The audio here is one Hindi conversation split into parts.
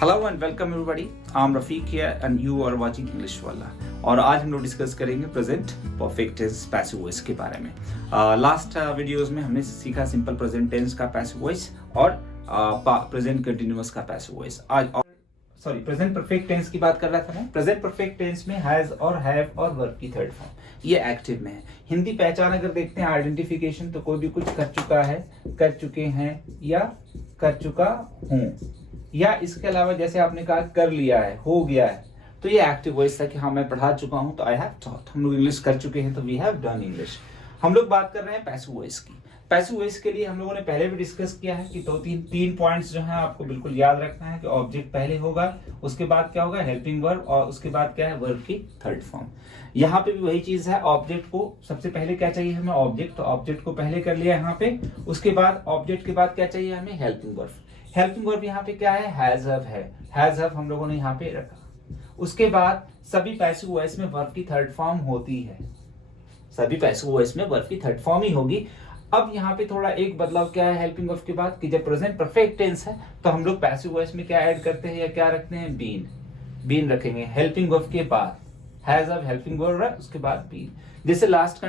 Hello and welcome everybody, I am Rafiq here and you are watching English वाला। और आज हम लोग डिस्कस करेंगे present perfect tense passive voice के बारे में। लास्ट वीडियोस में हमने सीखा सिंपल प्रेजेंट टेंस का पैसिव वॉइस और प्रेजेंट कंटिन्यूअस का पैसिव वॉइस। आज प्रेजेंट परफेक्ट टेंस की बात कर रहा था मैं। प्रेजेंट परफेक्ट टेंस में हैज और हैव और वर्ब की थर्ड फॉर्म ये एक्टिव में है। हिंदी पहचान अगर देखते हैं आइडेंटिफिकेशन, तो कोई भी कुछ कर चुका है, कर चुके हैं या कर चुका हूं, या इसके अलावा जैसे आपने कहा कर लिया है, हो गया है, तो ये एक्टिव वॉइस था कि हाँ मैं पढ़ा चुका हूं, तो आई हैव टॉट। हम लोग इंग्लिश कर चुके हैं तो वी हैव डन इंग्लिश। हम लोग बात कर रहे हैं पैसिव वॉइस की। पैसिव वॉइस के लिए हम लोगों ने पहले भी डिस्कस किया है कि तीन पॉइंट्स जो है आपको बिल्कुल याद रखना है कि ऑब्जेक्ट पहले होगा, उसके बाद क्या होगा हेल्पिंग वर्ब, और उसके बाद क्या है वर्ब की थर्ड फॉर्म। यहाँ पे भी वही चीज है, ऑब्जेक्ट को सबसे पहले क्या चाहिए हमें ऑब्जेक्ट, तो ऑब्जेक्ट को पहले कर लिया यहाँ पे। उसके बाद ऑब्जेक्ट के बाद क्या चाहिए हमें हेल्पिंग वर्ब। हेल्पिंग वर्ब यहाँ पे क्या है हैज हैव है, हैज हैव हम लोगों ने यहाँ पे रखा। उसके बाद सभी पैसिव वॉइस में वर्ब की थर्ड फॉर्म होती है, सभी पैसिव वॉइस में वर्ब की थर्ड फॉर्म ही होगी। अब यहाँ पे थोड़ा एक बदलाव क्या है हेल्पिंग वर्ब के बाद कि जब प्रेजेंट परफेक्ट टेंस है तो हम लोग पैसिव वॉइस में क्या ऐड करते हैं या क्या रखते हैं बीन, बीन रखेंगे हेल्पिंग वर्ब के बाद। हैज हैव हेल्पिंग वर्ब है, उसके बाद बीन। जैसे लास्ट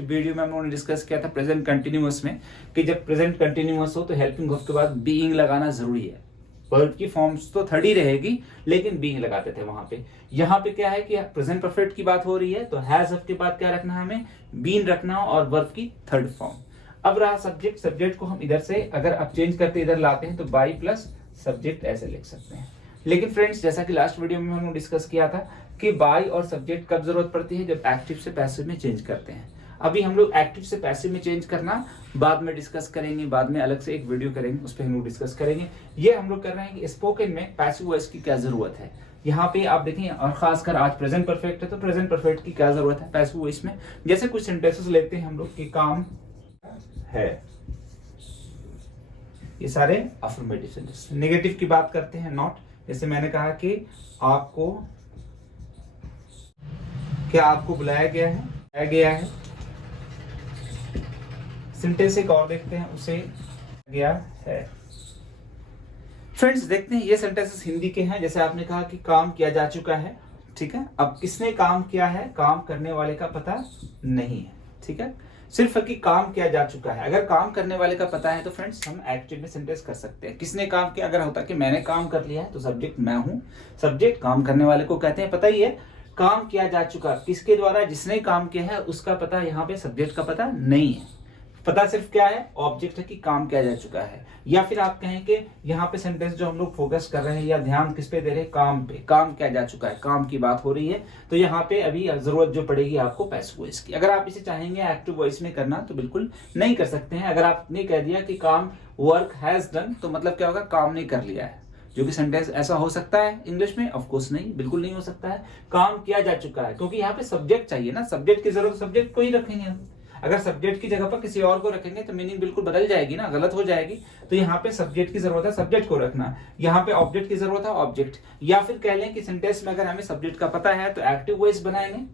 वीडियो में हम लोगों ने डिस्कस किया था प्रेजेंट कंटिन्यूअस में कि जब प्रेजेंट कंटिन्यूअस हो तो हेल्पिंग वर्ब के बाद बीइंग लगाना जरूरी है। वर्ब की फॉर्म्स तो थर्ड ही रहेगी लेकिन बीइंग लगाते थे वहां पे। यहाँ पे क्या है कि प्रेजेंट परफेक्ट की बात हो रही है तो हैज हैव के बाद क्या रखना है हमें बीन रखना और वर्ब की थर्ड फॉर्म। अब रहा सब्जेक्ट, सब्जेक्ट को हम इधर से अगर आप चेंज करते इधर लाते हैं तो बाई प्लस सब्जेक्ट ऐसे लिख सकते हैं। लेकिन फ्रेंड्स जैसा कि लास्ट वीडियो में हमने डिस्कस किया था कि बाई और सब्जेक्ट कब जरूरत पड़ती है जब एक्टिव से पैसिव में चेंज करते हैं। अभी हम लोग एक्टिव से पैसिव में चेंज करना बाद में डिस्कस करेंगे, बाद में अलग से एक वीडियो करेंगे, उस पर हम लोग डिस्कस करेंगे। ये हम लोग कर रहे हैं कि स्पोकन में पैसिव वॉइस की क्या जरूरत है। यहाँ पे आप देखें, और खासकर आज प्रेजेंट परफेक्ट है तो प्रेजेंट परफेक्ट की क्या जरूरत है पैसिव वॉइस में। जैसे कुछ सेंटेंसेस लेते हैं हम लोग कि काम है, ये सारे अफर्मेटिव सेंटेंस। नेगेटिव की बात करते हैं नॉट। जैसे मैंने कहा कि आपको, क्या आपको बुलाया गया है, बुलाया गया है। सेंटेंस एक और देखते हैं, उसे गया है। फ्रेंड्स देखते हैं ये सेंटेंसेस हिंदी के हैं। जैसे आपने कहा कि काम किया जा चुका है, ठीक है। अब किसने काम किया है, काम करने वाले का पता नहीं है, ठीक है। सिर्फ कि काम किया जा चुका है। अगर काम करने वाले का पता है तो फ्रेंड्स हम एक्टिव में सेंटेंस कर सकते हैं। किसने काम किया, अगर होता कि मैंने काम कर लिया है तो सब्जेक्ट मैं हूं, सब्जेक्ट काम करने वाले को कहते हैं। पता ही है काम किया जा चुका किसके द्वारा, जिसने काम किया है उसका पता, यहाँ पे सब्जेक्ट का पता नहीं है। पता सिर्फ क्या है ऑब्जेक्ट है कि काम किया जा चुका है। या फिर आप कहें कि यहाँ पे सेंटेंस जो हम लोग फोकस कर रहे हैं या ध्यान किस पे दे रहे हैं, काम पे, काम किया जा चुका है, काम की बात हो रही है। तो यहाँ पे अभी जरूरत जो पड़ेगी आपको पैसिव वॉइस की। अगर आप इसे चाहेंगे एक्टिव वॉइस में करना तो बिल्कुल नहीं कर सकते हैं। अगर आपने कह दिया कि काम वर्क हैज डन तो मतलब क्या होगा, काम नहीं कर लिया है। जो कि सेंटेंस ऐसा हो सकता है इंग्लिश में, ऑफ कोर्स नहीं, बिल्कुल नहीं हो सकता है। काम किया जा चुका है क्योंकि यहाँ पे सब्जेक्ट चाहिए ना, सब्जेक्ट की जरूरत, सब्जेक्ट को ही रखेंगे हम। अगर सब्जेक्ट की जगह पर किसी और को रखेंगे तो मीनिंग बिल्कुल बदल जाएगी ना, गलत हो जाएगी। तो यहाँ पे सब्जेक्ट की जरूरत है, सब्जेक्ट को रखना। यहाँ पे ऑब्जेक्ट की जरूरत है, ऑब्जेक्ट। या फिर कह लें कि सेंटेंस में अगर हमें सब्जेक्ट का पता है तो एक्टिव वॉइस बनाएंगे।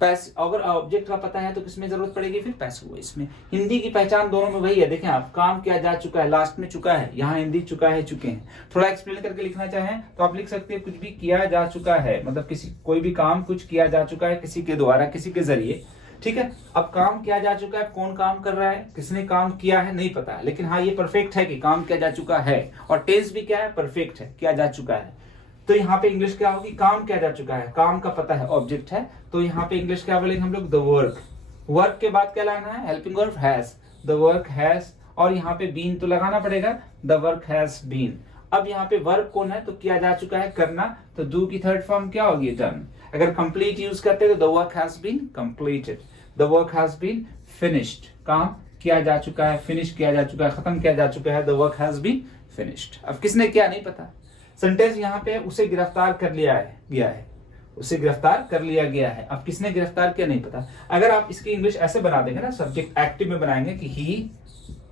अगर ऑब्जेक्ट का पता है तो किसमें जरूरत पड़ेगी फिर पैसिव वॉइस में। हिंदी की पहचान दोनों में वही है। देखें आप, काम किया जा चुका है, लास्ट में चुका है, यहाँ हिंदी चुका है, चुके हैं। थोड़ा एक्सप्लेन करके लिखना चाहें तो आप लिख सकते हैं कुछ भी किया जा चुका है, मतलब किसी, कोई भी काम कुछ किया जा चुका है किसी के द्वारा, किसी के जरिए, ठीक है। अब काम किया जा चुका है, कौन काम कर रहा है, किसने काम किया है नहीं पता, लेकिन हाँ ये परफेक्ट है कि काम किया जा चुका है। और टेंस भी क्या है, परफेक्ट है, किया जा चुका है। तो यहाँ पे इंग्लिश क्या होगी, काम किया जा चुका है, काम का पता है, ऑब्जेक्ट है। तो यहाँ पे इंग्लिश क्या बोलेंगे हम लोग, द वर्क। वर्क के बाद क्या लाना है, helping verb has, the work has. और यहाँ पे बीन तो लगाना पड़ेगा, द वर्क हैज बीन। अब यहाँ पे वर्क कौन है, तो किया जा चुका है, करना, तो डू की थर्ड फॉर्म क्या होगी, डन। अगर कंप्लीट यूज करते तो the work has been completed, the work has been finished. काम किया जा चुका है, फिनिश किया जा चुका है, खत्म किया जा चुका है, the work has been finished. अब किसने किया नहीं पता। सेंटेंस यहाँ पे उसे गिरफ्तार कर लिया है, गया है, उसे गिरफ्तार कर लिया गया है। अब किसने गिरफ्तार किया नहीं पता। अगर आप इसकी इंग्लिश ऐसे बना देंगे ना, सब्जेक्ट एक्टिव में बनाएंगे कि ही,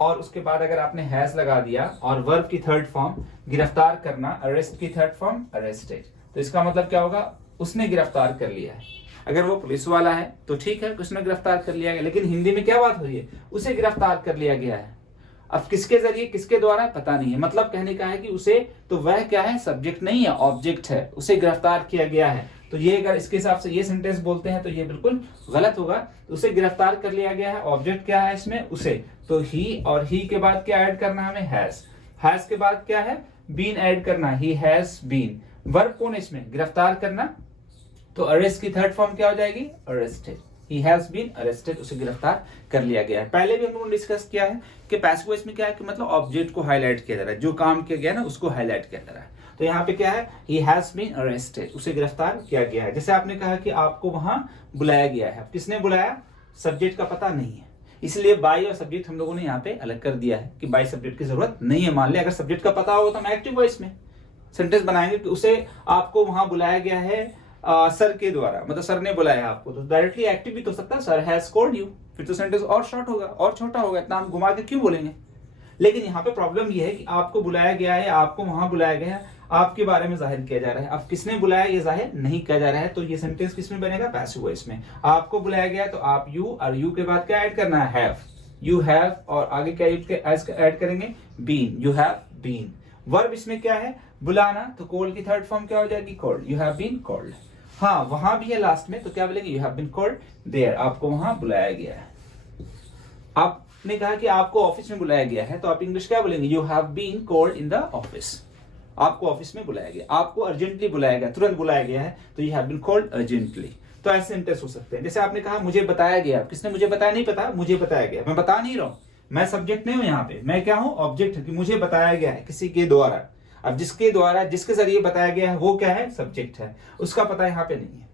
और उसके बाद अगर आपने हैज लगा दिया और वर्ब की थर्ड फॉर्म गिरफ्तार करना, अरेस्ट की थर्ड फॉर्म अरेस्टेड, तो इसका मतलब क्या होगा, उसने गिरफ्तार कर लिया है। अगर वो पुलिस वाला है तो ठीक है, उसने गिरफ्तार कर लिया गया। लेकिन हिंदी में क्या बात हो रही है, उसे गिरफ्तार कर लिया गया है। अब किसके जरिए, किसके द्वारा, पता नहीं है। मतलब कहने का है कि उसे, तो वह क्या है, सब्जेक्ट नहीं है, ऑब्जेक्ट है, उसे गिरफ्तार किया गया है। तो ये अगर इसके हिसाब से ये सेंटेंस बोलते हैं तो ये बिल्कुल गलत होगा। तो उसे गिरफ्तार कर लिया गया है, ऑब्जेक्ट क्या है इसमें, उसे, तो ही, और ही के बाद क्या ऐड करना है हमें, हैज के बाद क्या है, बीन ऐड करना, ही हैज बीन। वर्ब कौन है इसमें, गिरफ्तार करना, तो अरेस्ट की थर्ड फॉर्म क्या हो जाएगी, arrested. He has been arrested, उसे गिरफ्तार कर लिया गया है। पहले भी हम लोगों ने डिस्कस किया है कि पैसिव वॉइस में क्या है कि मतलब ऑब्जेक्ट को हाईलाइट किया जा रहा है, जो काम किया गया ना उसको हाईलाइट किया जा रहा है। तो यहाँ पे क्या है, he has been arrested, उसे गिरफ्तार किया गया है। जैसे आपने कहा कि आपको वहां बुलाया गया है, किसने बुलाया, सब्जेक्ट का पता नहीं है, इसलिए बाई और सब्जेक्ट हम लोगों ने यहाँ पे अलग कर दिया है कि बाई सब्जेक्ट की जरूरत नहीं है। मान ले अगर सब्जेक्ट का पता होगा तो हम एक्टिव वॉइस में सेंटेंस बनाएंगे कि उसे, आपको वहां बुलाया गया है सर के द्वारा, मतलब सर ने बुलाया आपको, तो डायरेक्टली एक्टिव भी तो सकता है, सर हैज कॉल्ड यू, फिर तो सेंटेंस और शॉर्ट होगा और छोटा होगा, इतना हम घुमा के क्यों बोलेंगे। लेकिन यहाँ पे प्रॉब्लम ये है कि आपको बुलाया गया है, आपको वहां बुलाया गया है, आपके बारे में जाहिर किया जा रहा है। अब किसने बुलाया ये जाहिर नहीं किया जा रहा है, तो ये सेंटेंस किसमें बनेगा, पैसिव वॉइस में। आपको बुलाया गया तो आप यू, और यू के बाद क्या ऐड करना है, हैव, यू हैव, और आगे क्या ऐड करेंगे, been, you have been. Verb इसमें क्या है, बुलाना, तो कॉल की थर्ड फॉर्म क्या हो जाएगी, called, you have been called. हाँ वहां भी है लास्ट में, तो क्या बोलेंगे, you have been called there, आपको वहां बुलाया गया है। आपने कहा कि आपको ऑफिस में बुलाया गया है, तो आप इंग्लिश क्या बोलेंगे, you have been called in the office, आपको ऑफिस में बुलाया गया। आपको अर्जेंटली बुलाया गया, तुरंत बुलाया गया है, तो you have been called urgently. तो ऐसे सेंटेंस हो सकते हैं। जैसे आपने कहा मुझे बताया गया, किसने मुझे बताया, नहीं पता, मुझे बताया गया, मैं बता नहीं रहा हूं, मैं सब्जेक्ट नहीं हूं यहाँ पे, मैं क्या हूं, ऑब्जेक्ट है, कि मुझे बताया गया है किसी के द्वारा। अब जिसके द्वारा, जिसके जरिए बताया गया है वो क्या है, सब्जेक्ट है, उसका पता यहाँ पे नहीं है।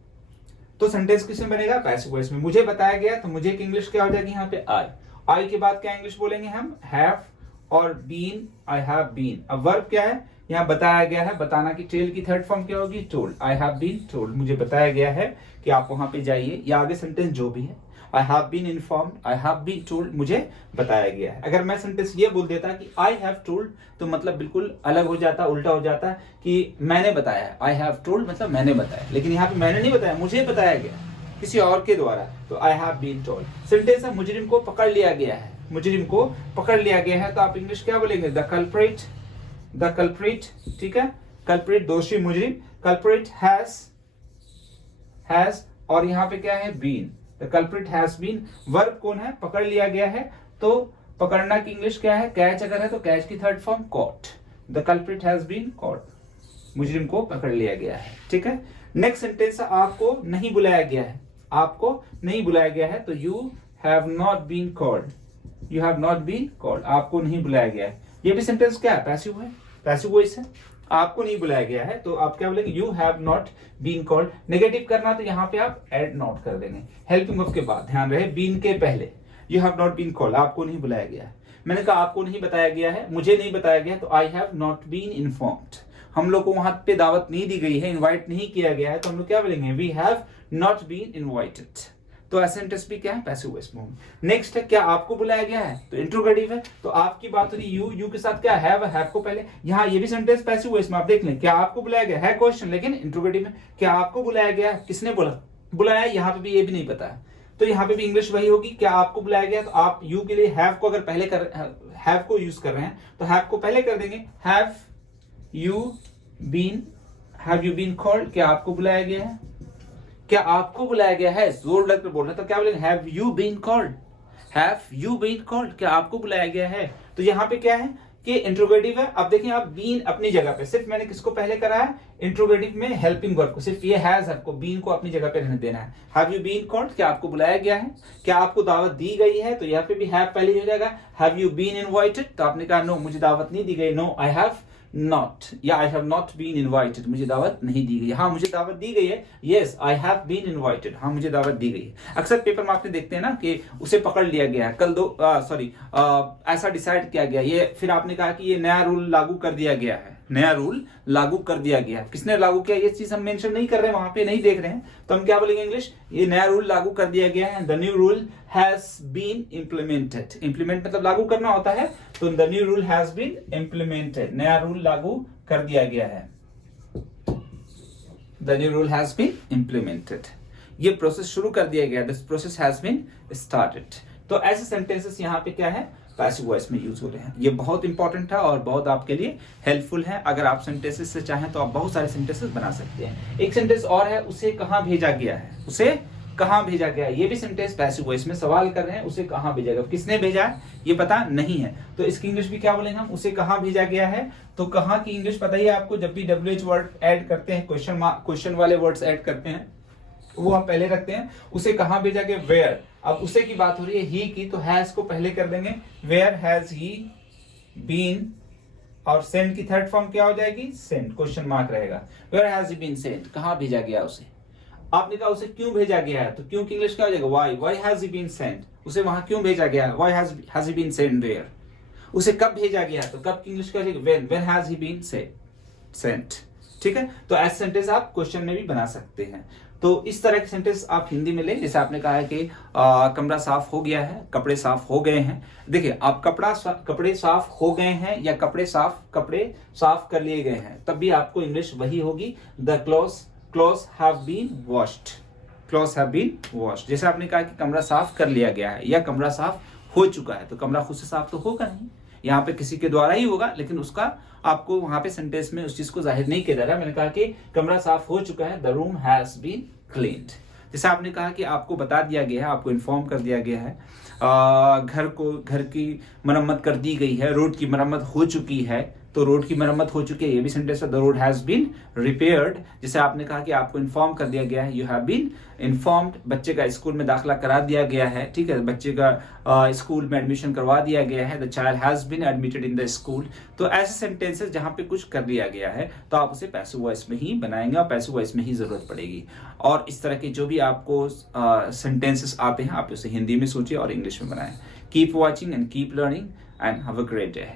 तो सेंटेंस किसमें बनेगा, पैसिव वॉइस में। मुझे बताया गया, तो मुझे की इंग्लिश क्या हो जाएगी यहाँ पे, आई के बाद क्या इंग्लिश बोलेंगे हम, हैव, और बीन, आई हैव बीन। अब वर्ब क्या है, यहाँ बताया गया है, बताना की टेल की थर्ड फॉर्म क्या होगी, told, I have been told, मुझे बताया गया है कि आप वहां पे जाइए, या आगे सेंटेंस जो भी है, I have been informed, I have been told, मुझे बताया गया है। अगर मैं सेंटेंस ये बोल देता कि आई हैव टोल्ड, तो मतलब बिल्कुल अलग हो जाता, उल्टा हो जाता कि मैंने बताया, आई हैव टोल्ड मतलब मैंने बताया, लेकिन यहाँ पे मैंने नहीं बताया, मुझे बताया गया किसी और के द्वारा, तो I have been told. Sentence है मुजरिम को पकड़ लिया गया है, मुजरिम को पकड़ लिया गया है, तो आप इंग्लिश क्या बोलेंगे, द कल्प्रिट, द कल्प्रिट, ठीक है, कल्प्रिट दोषी मुजरिम, कल्प्रिट हैज, और यहाँ पे क्या है, been, the culprit has been. Verb कौन है, पकड़ लिया गया है, तो पकड़ना की इंग्लिश क्या है, कैच अगर है तो कैच की third form caught, the culprit has been caught, मुजरिम को पकड़ लिया गया है, ठीक है। नेक्स्ट सेंटेंस, आपको नहीं बुलाया गया है, आपको नहीं बुलाया गया है, तो you have not been called, you have not been called, आपको नहीं बुलाया गया है। ये भी सेंटेंस क्या है, पैसिव है, पैसिव वॉइस है, आपको नहीं बुलाया गया है, तो आप क्या बोलेंगे, you have not been called. Negative करना तो यहाँ पे आप एड नॉट कर देंगे, हेल्पिंग वर्ब के बाद, ध्यान रहे बीन के पहले, you have not been called, आपको नहीं बुलाया गया है। मैंने कहा आपको नहीं बताया गया है, मुझे नहीं बताया गया, तो I have not been informed, हम लोग को वहां पे दावत नहीं दी गई है, इनवाइट नहीं किया गया है, तो हम लोग क्या बोलेंगे, we have not been invited. तो ऐसे सेंटेंस भी क्या है, पैसिव वॉइस में। नेक्स्ट है, क्या आपको बुलाया गया है, तो इंट्रोगेटिव है, तो आपकी बात हो रही यू के साथ क्या हैव को पहले, यहाँ ये भी सेंटेंस पैसिव वॉइस में। आप देख लें, क्या आपको बुलाया गया है, क्वेश्चन, लेकिन इंट्रोगेटिव में, क्या आपको बुलाया गया, किसने बुलाया, यहाँ पे भी ये भी नहीं पता है, तो यहाँ पे भी इंग्लिश वही होगी, क्या आपको बुलाया गया, तो आप यू के लिए हैव को अगर पहले हैव को यूज कर रहे हैं, तो हैव को पहले कर देंगे, हैव यू बीन कॉल्ड, क्या आपको बुलाया गया है, क्या आपको बुलाया गया है, जोर लगकर बोलना, तो क्या बोलेंगे, have you been called, have you been called, क्या आपको बुलाया गया है। तो यहाँ पे क्या है कि इंट्रोगेटिव है। अब देखिए आप बीन अपनी जगह पे, सिर्फ मैंने किसको पहले करा है, इंट्रोगेटिव में हेल्पिंग वर्ब को, सिर्फ ये हैज को, बीन को अपनी जगह पे रहने देना है। हैव यू बीन कॉल्ड, क्या आपको बुलाया गया है, क्या आपको दावत दी गई है, तो यहाँ पे भी हैव पहले हो जाएगा। हैव यू बीन इनवाइटेड, तो आपने कहा नो, मुझे दावत नहीं दी गई, नो आई हैव नॉट, या I have not been invited, मुझे दावत नहीं दी गई। हाँ मुझे दावत दी गई है, yes I have been invited, हाँ मुझे दावत दी गई है। अक्सर पेपर में आपने देखते हैं ना कि उसे पकड़ लिया गया है, कल ऐसा डिसाइड किया गया, ये फिर आपने कहा कि ये नया रूल लागू कर दिया गया है, नया रूल लागू कर दिया गया, किसने लागू किया, ये चीज हम मेंशन नहीं कर रहे हैं, वहां पे नहीं देख रहे हैं, तो हम क्या बोलेंगे इंग्लिश, ये नया रूल लागू कर दिया गया है, the new rule has been implemented. Implement मतलब लागू करना होता है, तो the new rule has been implemented, नया रूल लागू कर दिया गया है, the new rule has been implemented, ये प्रोसेस शुरू कर दिया गया, this process has been started. तो ऐसे सेंटेंसेस यहाँ पे क्या है, पैसिव वॉइस में यूज हो रहे हैं। ये बहुत इंपॉर्टेंट है और बहुत आपके लिए हेल्पफुल है। अगर आप सेंटेंसेस से चाहें तो आप बहुत सारे सेंटेंसेस बना सकते हैं। एक सेंटेंस और है, उसे कहाँ भेजा गया है, उसे कहाँ भेजा गया है। ये भी सेंटेंस पैसिव वॉइस में सवाल कर रहे हैं, उसे कहाँ भेजा गया, किसने भेजा है ये पता नहीं है, तो इसकी इंग्लिश भी क्या बोलेंगे हम, उसे कहाँ भेजा गया है। तो कहाँ की इंग्लिश पता ही है आपको, जब भी WH वर्ड ऐड करते हैं, क्वेश्चन वाले वर्ड्स ऐड करते हैं, वो हम पहले रखते हैं। उसे कहाँ भेजा गया, वेयर। अब उसे की बात हो रही है ही की, तो हैज को पहले कर देंगे, वेयर हैज ही बीन, और सेंड की थर्ड फॉर्म क्या हो जाएगी, सेंड, क्वेश्चन मार्क रहेगा। Where has he been send, कहाँ भेजा गया उसे। आपने कहा उसे क्यों भेजा गया है, तो क्यों की इंग्लिश क्या हो जाएगा, why has he been sent, उसे वहां क्यों भेजा गया है, why has he been sent there. उसे कब भेजा गया है, तो कब की इंग्लिश क्या हो जाएगी, when has he been sent. ठीक है, तो ऐसे सेंटेंस आप क्वेश्चन में भी बना सकते हैं। तो इस तरह के सेंटेंस आप हिंदी में लें। जैसे आपने कहा है कि कमरा साफ हो गया है, कपड़े साफ हो गए हैं। देखिए, आप कपड़े साफ हो गए हैं या कपड़े साफ कर लिए गए हैं, तब भी आपको इंग्लिश वही होगी, the clothes have been washed. जैसे आपने कहा कि कमरा साफ कर लिया गया है या कमरा साफ हो चुका है, तो कमरा खुद से साफ तो होगा नहीं, यहाँ पे किसी के द्वारा ही होगा, लेकिन उसका आपको वहां पे सेंटेंस में उस चीज को जाहिर नहीं किया जा रहा। मैंने कहा कि कमरा साफ हो चुका है, the room has been cleaned. जैसे आपने कहा कि आपको बता दिया गया है, आपको इन्फॉर्म कर दिया गया है, घर की मरम्मत कर दी गई है, रोड की मरम्मत हो चुकी है, तो रोड की मरम्मत हो चुकी है, ये भी सेंटेंस है, the road has been repaired. जैसे आपने कहा कि आपको इन्फॉर्म कर दिया गया है, यू हैव बीन इन्फॉर्म्ड, बच्चे का स्कूल में दाखिला करा दिया गया है, ठीक है, बच्चे का स्कूल में एडमिशन करवा दिया गया है, the child has been admitted in the school. तो ऐसे सेंटेंसेस जहां पे कुछ कर दिया गया है, तो आप उसे पैसिव वॉइस में ही बनाएंगे और पैसिव वॉइस में ही जरूरत पड़ेगी। और इस तरह के जो भी आपको सेंटेंसेस आते हैं, आप उसे हिंदी में सोचिए और इंग्लिश में बनाएं। Keep watching and keep learning and have a great day.